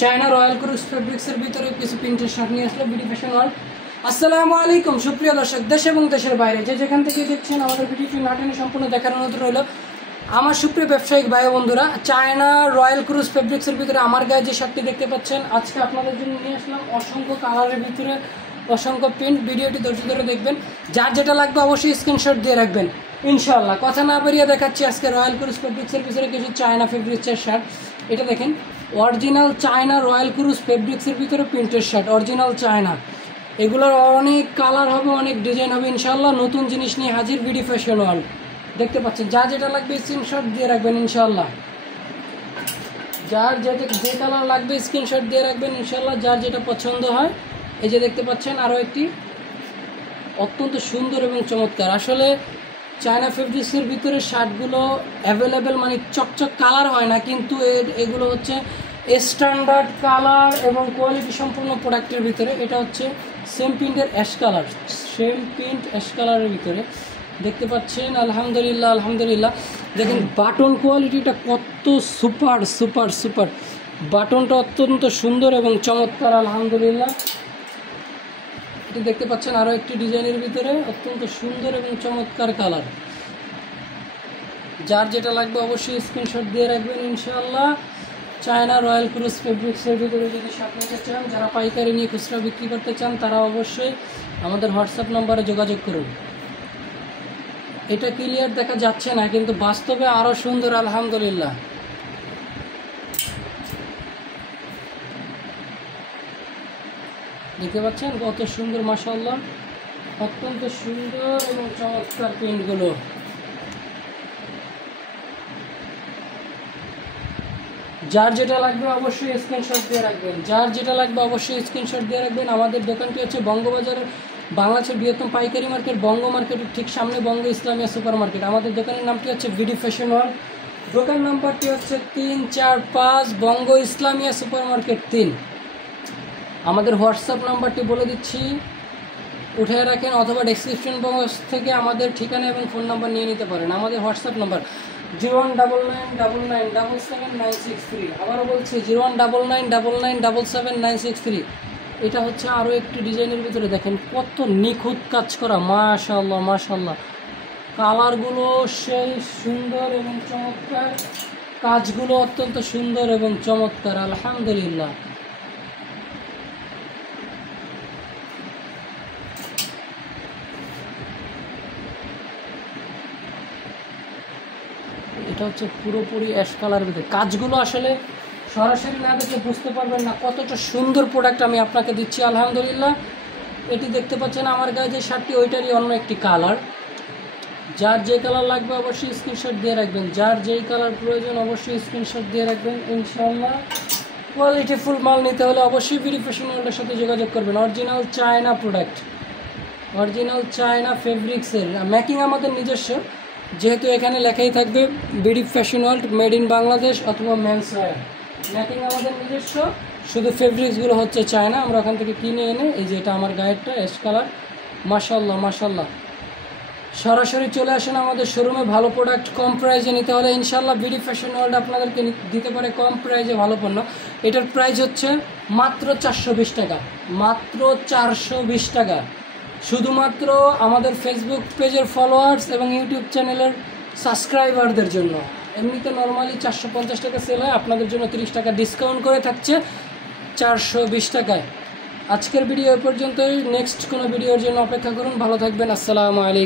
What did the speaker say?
China royal cruise ফেব্রিক্সের ভিতরে কিছু প্রিন্টের শার্ট নিয়ে আসলো বিডি ফ্যাশন ওয়ার্ল্ড। আসসালামু আলাইকুম সুপ্রিয় দর্শক, দেশ এবং দেশের বাইরে যে যেখান থেকে দেখছেন আমাদের ভিডিওটি নাটেনে সম্পূর্ণ দেখার অনুরোধ রইল। আমার সুপ্রিয় ব্যবসায়িক ভাই বন্ধুরা, চায়না রয়্যাল ক্রুজ ফেব্রিক্সের ভিতরে আমার গায়ে যে শার্টটি দেখতে পাচ্ছেন, আজকে আপনাদের জন্য নিয়ে আসলাম অসংখ্য কালারের ভিতরে অসংখ্য প্রিন্ট। ভিডিওটি ধৈর্য ধরে দেখবেন, যার যেটা লাগবে অবশ্যই স্ক্রিনশট দিয়ে রাখবেন ইনশাআল্লাহ। কথা না বেরিয়ে দেখাচ্ছি আজকে রয়্যাল ক্রুজ ফেব্রিক্সের ভিতরে কিছু চায়না ফেব্রিক্সের শার্ট। এটা দেখেন, অরিজিনাল চায়না রয়্যাল ক্রুজ ফেব্রিক্সের ভিতরে প্রিন্টের শার্ট, অরিজিনাল চায়না। এগুলোর অনেক কালার হবে, অনেক ডিজাইন হবে ইনশাআল্লাহ। নতুন জিনিস নিয়ে হাজির বিডি ফ্যাশন ওয়ার্ল্ড। দেখতে পাচ্ছেন, যা যেটা লাগবে স্ক্রিনশট দিয়ে রাখবেন ইনশাআল্লাহ। যার যে কালার লাগবে স্ক্রিনশট দিয়ে রাখবেন ইনশাআল্লাহ, যার যেটা পছন্দ হয়। এই যে দেখতে পাচ্ছেন আরও একটি অত্যন্ত সুন্দর এবং চমৎকার। আসলে চায়না ফেব্রিক্সের ভিতরে শার্টগুলো অ্যাভেলেবেল, মানে চকচক কালার হয় না, কিন্তু এগুলো হচ্ছে স্ট্যান্ডার্ড কালার এবং কোয়ালিটি সম্পূর্ণ প্রোডাক্টের ভিতরে। এটা হচ্ছে সেম প্রিন্টের ash colour, same print ash কালারের ভিতরে দেখতে পাচ্ছেন। আলহামদুলিল্লাহ আলহামদুলিল্লাহ, দেখেন বাটন কোয়ালিটিটা কত সুপার সুপার সুপার। বাটনটা অত্যন্ত সুন্দর এবং চমৎকার আলহামদুলিল্লাহ। এটি দেখতে পাচ্ছেন আরও একটি ডিজাইনের ভিতরে অত্যন্ত সুন্দর এবং চমৎকার কালার। যার যেটা লাগবে অবশ্যই স্ক্রিনশট দিয়ে রাখবেন ইনশাআল্লাহ। চায়না রয়্যাল ক্রুজ ফেব্রিক্সের ভিতরে যদি শার্ট নিতে চান, যারা পাইকারি নিয়ে খুচরা বিক্রি করতে চান, তারা অবশ্যই আমাদের হোয়াটসঅ্যাপ নম্বরে যোগাযোগ করুন। এটা ক্লিয়ার দেখা যাচ্ছে না, কিন্তু বাস্তবে আরও সুন্দর আলহামদুলিল্লাহ। দেখতে পাচ্ছেন কত সুন্দর, মাশাআল্লাহ, অত্যন্ত সুন্দর এবং চমৎকার প্রিন্টগুলো। যার যেটা লাগবে অবশ্যই স্ক্রিনশট দিয়ে রাখবেন, যার যেটা লাগবে অবশ্যই স্ক্রিনশট দিয়ে রাখবেন। আমাদের দোকানটি হচ্ছে বঙ্গবাজারের বাংলাদেশের বৃহত্তম পাইকারি মার্কেট বঙ্গ মার্কেটের ঠিক সামনে বঙ্গ ইসলামিয়া সুপার মার্কেট। আমাদের দোকানের নামটি হচ্ছে বিডি ফ্যাশন ওয়ার্ল্ড। দোকান নাম্বারটি হচ্ছে 345 বঙ্গ ইসলামিয়া সুপার মার্কেট 3। আমাদের হোয়াটসঅ্যাপ নাম্বারটি বলে দিচ্ছি, উঠে রাখেন, অথবা ডেসক্রিপশন বক্স থেকে আমাদের ঠিকানা এবং ফোন নাম্বার নিয়ে নিতে পারেন। আমাদের হোয়াটসঅ্যাপ নাম্বার 0199997796 আবারও বলছি 0199997796। এটা হচ্ছে আরও একটি ডিজাইনের ভিতরে, দেখেন কত নিখুঁত কাজ করা, মাশাআল্লাহ মাশাআল্লাহ। কালারগুলো সেই সুন্দর এবং চমৎকার, কাজগুলো অত্যন্ত সুন্দর এবং চমৎকার আলহামদুলিল্লাহ। এটা হচ্ছে পুরোপুরি অ্যাশ কালারের ভিতরে। কাজগুলো আসলে সরাসরি না দেখলে বুঝতে পারবেন না কতটা সুন্দর প্রোডাক্ট আমি আপনাকে দিচ্ছি আলহামদুলিল্লাহ। এটি দেখতে পাচ্ছেন আমার গায়ে যে শার্টটি, ওইটারই অন্য একটি কালার। যার যে কালার লাগবে অবশ্যই স্ক্রিনশট দিয়ে রাখবেন, যার যেই কালার প্রয়োজন অবশ্যই স্ক্রিনশট দিয়ে রাখবেন ইনশাআল্লাহ। কোয়ালিটি ফুল মাল নিতে হলে অবশ্যই বিডি ফ্যাশন ওয়ার্ল্ডের সাথে যোগাযোগ করবেন। Original China product, original China ফেব্রিক্সের মেকিং আমাদের নিজস্ব, যেহেতু এখানে লেখাই থাকবে BD fashion world made in Bangladesh অথবা মেন্স ওয়্যার। মেকিং আমাদের নিজস্ব, শুধু ফেব্রিক্সগুলো হচ্ছে চায়না, আমরা ওখান থেকে কিনে এনে। এই যে এটা আমার গায়েরটা অ্যাশ কালার, মাশাআল্লাহ মাশাআল্লাহ। সরাসরি চলে আসেন আমাদের শোরুমে। ভালো প্রোডাক্ট কম প্রাইজে নিতে হলে ইনশাআল্লাহ বিডি ফ্যাশন ওয়ার্ল্ড আপনাদেরকে দিতে পারে কম প্রাইজে ভালো পণ্য। এটার প্রাইস হচ্ছে মাত্র 420 টাকা, মাত্র 420 টাকা। শুধুমাত্র আমাদের ফেসবুক পেজের ফলোয়ার্স এবং ইউটিউব চ্যানেলের সাবস্ক্রাইবারদের জন্য। এমনিতে নর্মালি 450 টাকা সেল হয়, আপনাদের জন্য 30 টাকা ডিসকাউন্ট করে থাকছে 420 টাকায়। আজকের ভিডিও এ পর্যন্তই। নেক্সট কোনো ভিডিওর জন্য অপেক্ষা করুন। ভালো থাকবেন, আসসালামু আলাইকুম।